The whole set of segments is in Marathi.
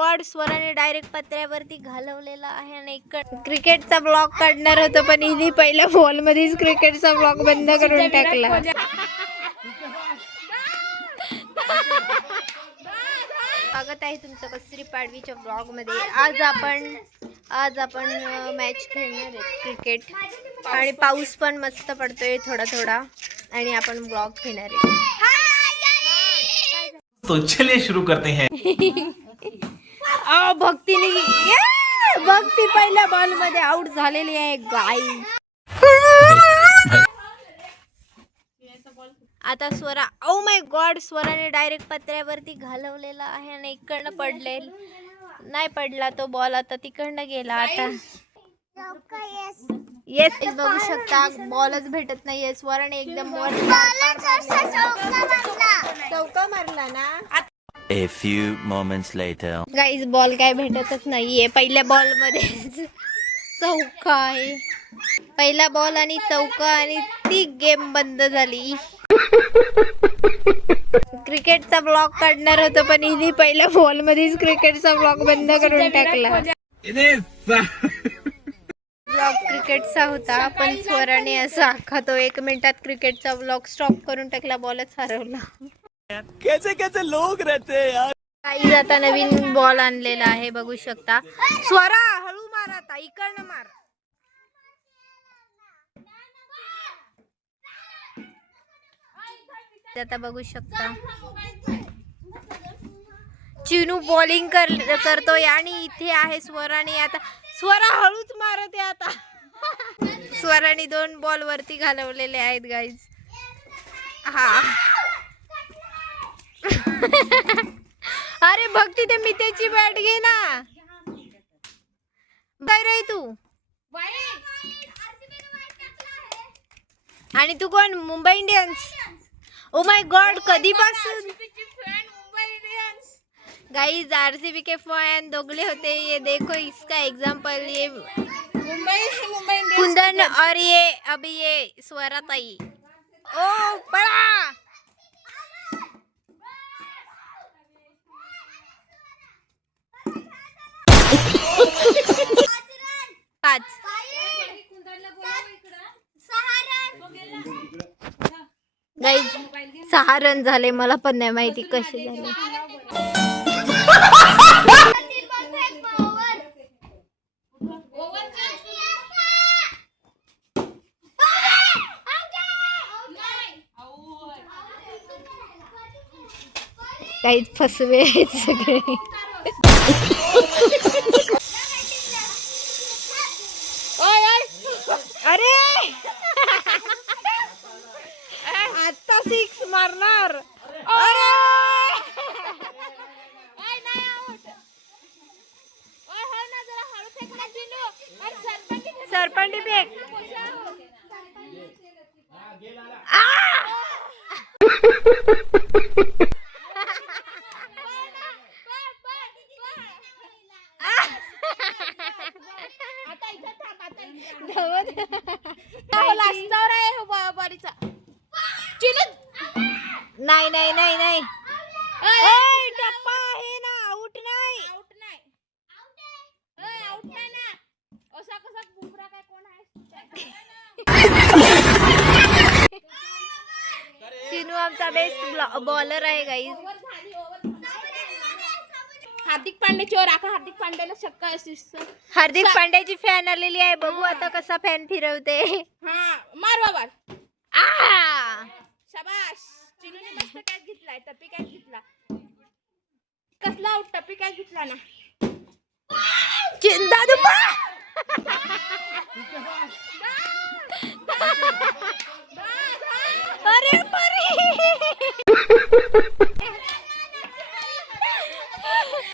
गॉड, स्वराने डायरेक्ट पत्र्यावरती घालवलेला आहे आणि क्रिकेटचा ब्लॉग काढणार होतो पण हिने पहिल्या बॉल मध्येच क्रिकेटचा ब्लॉग बंद करून टाकला. स्वागत आहे तुमचं कस्तुरी पाडवीच्या ब्लॉग मध्ये. आज आपण मॅच खेळणार आहे क्रिकेट आणि पाऊस पण मस्त पडतोय थोडा थोडा आणि आपण ब्लॉग खेळणार आहे. तो चलिए शुरू करते हैं. भक्ती पहिल्या बॉल मध्ये आउट झालेली आहे गाई. आता स्वरा, ओ माय गॉड, स्वराने डायरेक्ट पत्र्यावरती घालवलेला आहे आणि इकडनं पडले नाही पडला तो बॉल, आता तिकडनं गेला. आता येस बघू शकता बॉलच भेटत नाहीये. स्वराने एकदम चौका मारला ना. A few moments later. Guys ball काय भेटतच नाहीये. पहिल्या बॉल मध्ये चौका आहे. पहिला बॉल आणि चौका आणि ती गेम बंद झाली. क्रिकेटचा ब्लॉग काढणार होतो पण हिने पहिल्या बॉल मध्येच क्रिकेटचा ब्लॉग बंद करून टाकला. ब्लॉग क्रिकेटचा होता पण स्वराने असा अख्खा तो 1 मिनिटात क्रिकेटचा ब्लॉग स्टॉप करून टाकला. बॉलच हरवला. कैसे कैसे लोग रहते हैं यार. काही आता नवीन बॉल आणलेला आहे बघू शकता. स्वरा हळू मार, आता इकडनं मार. आता बघू शकता चिनू बॉलिंग करतोय आणि इथे आहे स्वराने. आता स्वरा हळूच मारत आहे. आता स्वराने 2 बॉल वरती घालवलेले आहेत गाईज. हा अरे भक्ती ते मितेची बॅट घे ना. काय रे तू? आणि तू कोण? Mumbai Indians. O my God, कधीपासून गाइस आरसीबी के फैन दोगले होते. ये देखो इसका एग्जांपल, ये कुंदन और ये अभी ये स्वराताई. ओ पड़ा. पाच. गाइस 6 रन झाले. मला पण नाही माहिती कसे झाले. गाइस फसवे आहेत सगळे. अरे आता 6 मारणार. अरे सरपंटी फेक. नाही नाही नाही नाही, टप्पा आहे ना. आउट नाही. चिनू आमचा बेस्ट बॉलर आहे गाईज. हार्दिक पांड्याची ओर आका. हार्दिक पांड्याला शक्का असिस्ट. हार्दिक पांड्याची फॅन आलेली आहे. बघू आता कसा फॅन फिरवते. हा मार बाबा. शाबाश. चिनूने मस्त कॅच घेतलाय. टप्पी कॅच घेतला. कसला आउट. टप्पी कॅच घेतला ना. चिंता दुपा. अरे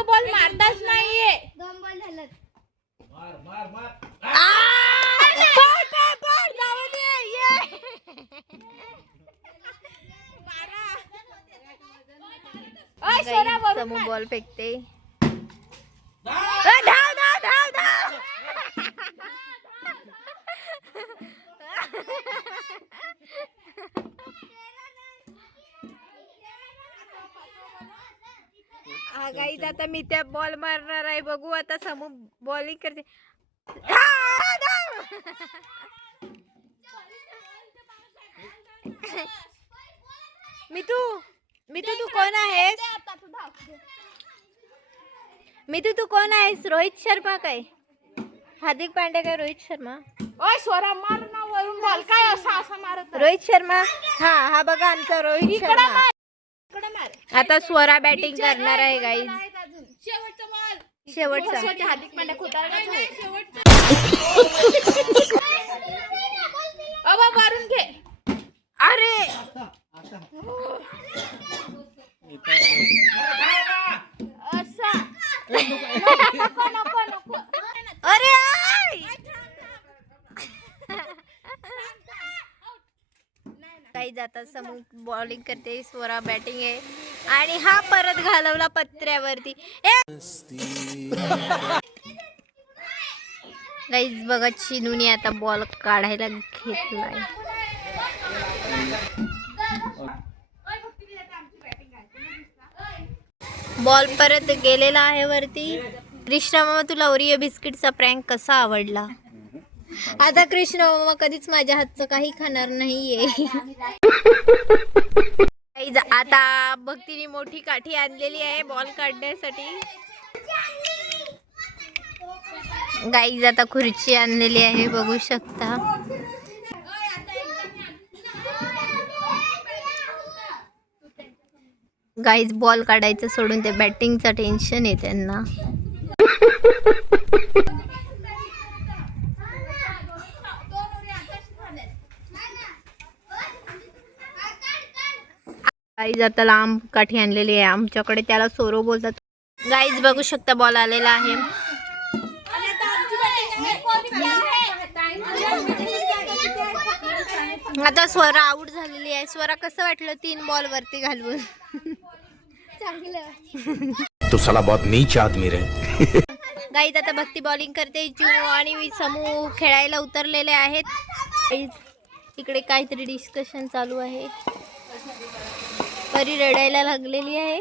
बॉल मारताच नाहीये. 2 बॉल झालेत. समू बॉल फेकते. धाव धाव धाव धाव. गाईज आता आता मी त्या बॉल मारणार आहे. बघू आता समू बॉलिंग करते. मितू तू कोण आहेस? मितू तू कोण आहेस? रोहित शर्मा काय? हार्दिक पांड्या काय रोहित शर्मा? ओय स्वरा मार ना वरून बॉल काय असा असा मारत आहे. रोहित शर्मा हा बघा आमचा रोहित शर्मा. इकडे मार. आता स्वरा बॅटिंग करणार आहे गाईज. शेवटचा बॉल. शेवटचा. हार्दिक पांड्या खोटारडा अबा मारून घे. अरे असा नको नको नको. अरे आई! काही जातात समोर बॉलिंग करते. स्वरा बॅटिंग आहे आणि हा परत घालवला पत्र्यावरती. गाईज बघा चिनूने आता बॉल काढायला घेतलाय. बॉल परत गेलेला आहे वरती. कृष्णा मामा तुला ओरिओ बिस्किटचा प्रँक कसा आवडला? आता कृष्णा मामा कधीच माझ्या हातचं काही खाणार नाहीये. आता भक्तीने मोठी काठी आणलेली आहे बॉल काढण्यासाठी. गाईज आता खुर्ची आणलेली आहे बघू शकता. गाईज बॉल काढायचं सोडून ते बॅटिंगचं टेन्शन आहे त्यांना. गाईज आता लांब काठी आणलेली आहे आमच्याकडे, त्याला सोरो बोलतात. गाईज बघू शकता बॉल आलेला आहे. आता स्वरा आउट झालेली आहे. स्वरा कसं वाटलं 3 बॉल वरती घालवून? तो साला बहुत नीच आदमी रे. गाईज आता भक्ती बॉलिंग करते. चिनू आणि समूह खेळायला उतरलेले आहेत. गाईज इकडे काहीतरी डिस्कशन चालू आहे. परी रडायला लागलेली आहे.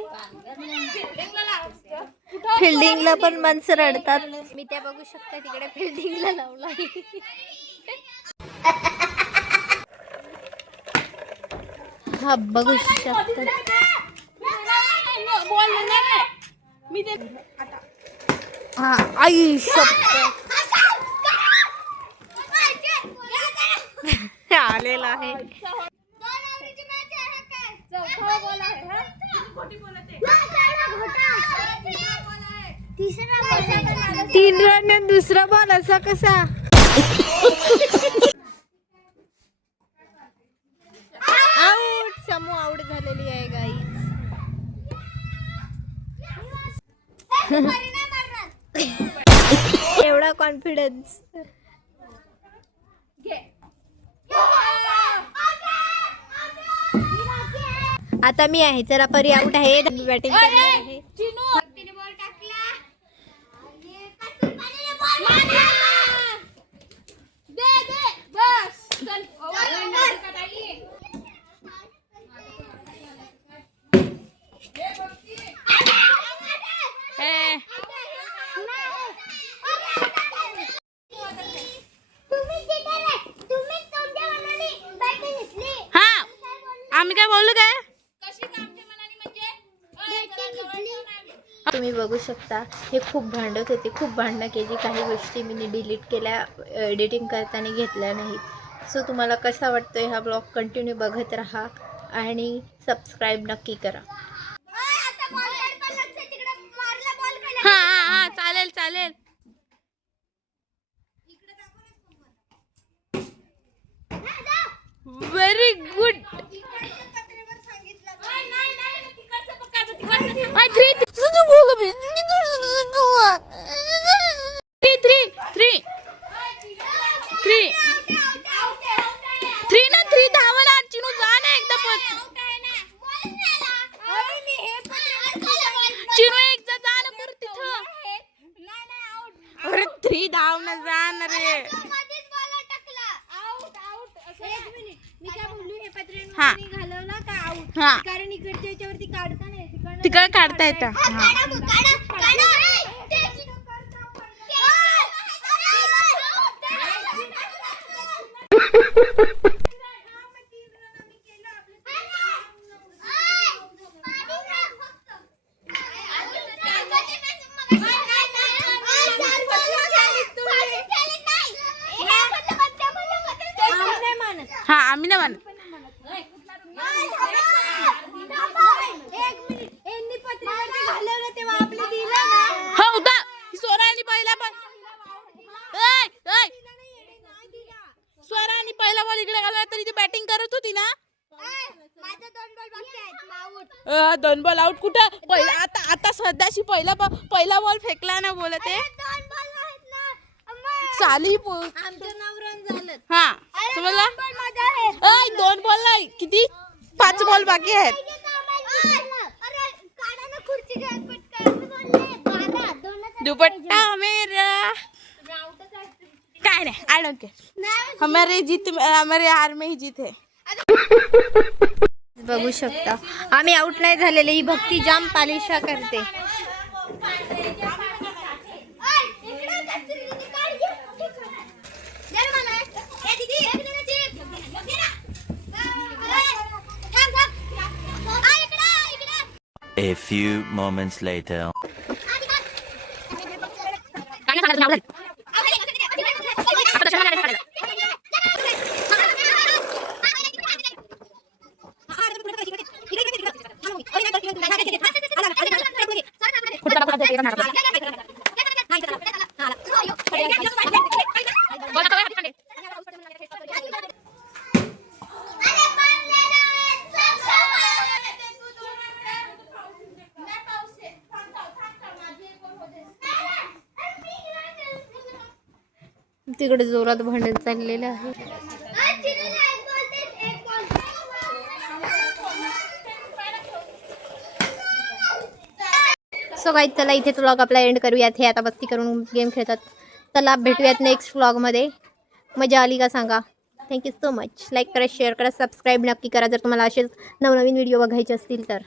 फिल्डिंगला पण माणसं रडतात. मी त्या बघू शकता तिकडे फिल्डिंगला लावला आहे. हा बघू शकता. हा आई आलेला आहे. तीन रन दुसरा बॉल असा कसा? आउट. समू आउट झालेली आहे गाईज. एवढा कॉन्फिडन्स. आता मी आहे. चला परी आउट आहे. बॅटिंग करणार आहे. आम्ही काय बोललो काय? तुम्ही बघू शकता हे खूप भांडत होते. खूप भांडणं केली. काही गोष्टी मी डिलीट केल्या एडिटिंग करताना घेतल्या नाहीत. सो तुम्हाला कसा वाटतोय हा ब्लॉग कंटिन्यू बघत राहा आणि सबस्क्राईब नक्की करा. हा चालेल चालेल. Very good. थ्री धावला. चिनू जा ना एकदा पण. चिनू एकदा जा ना परत तिथं. अरे 3 धाव ना जा ना रे. मी काय बोललो हे पत्र्यांवर हा. घालवला का आउट? हा. कारण इकडच्या याच्यावरती काढता नाही. तिकडनं तिकडे काढता येतं. हा आम्ही नाही म्हणत. हो होता स्वराने पहिला पण स्वराने पहिला बॉल इकडे घालवला तरी ती बॅटिंग करत होती ना. 2 बॉल आउट कुठं पहिला आता सध्याशी पहिला बॉल फेकला ना बोलते साली हा समजला. 2 बॉल नाही किती 5 बॉल बाकी आहेत. दुपट्टा मेरा काय नाही आय डोंट केअर हमारे हार में ही जीत है. बघू शकता आम्ही आउट नाही झालेले. ही भक्ती जाम पालिशा करते. A few moments later. तिकडे जोरात भांडण चाललेलं आहे. सो गाईज चला इथे व्लॉग आपला एंड करूयात. हे आता मस्ती करून गेम खेळतात. चला भेटूयात नेक्स्ट व्लॉगमध्ये. मजा आली का सांगा. Thank you so much. लाईक करा शेअर करा सबस्क्राईब नक्की करा जर तुम्हाला असेच नवनवीन व्हिडिओ बघायचे असतील तर.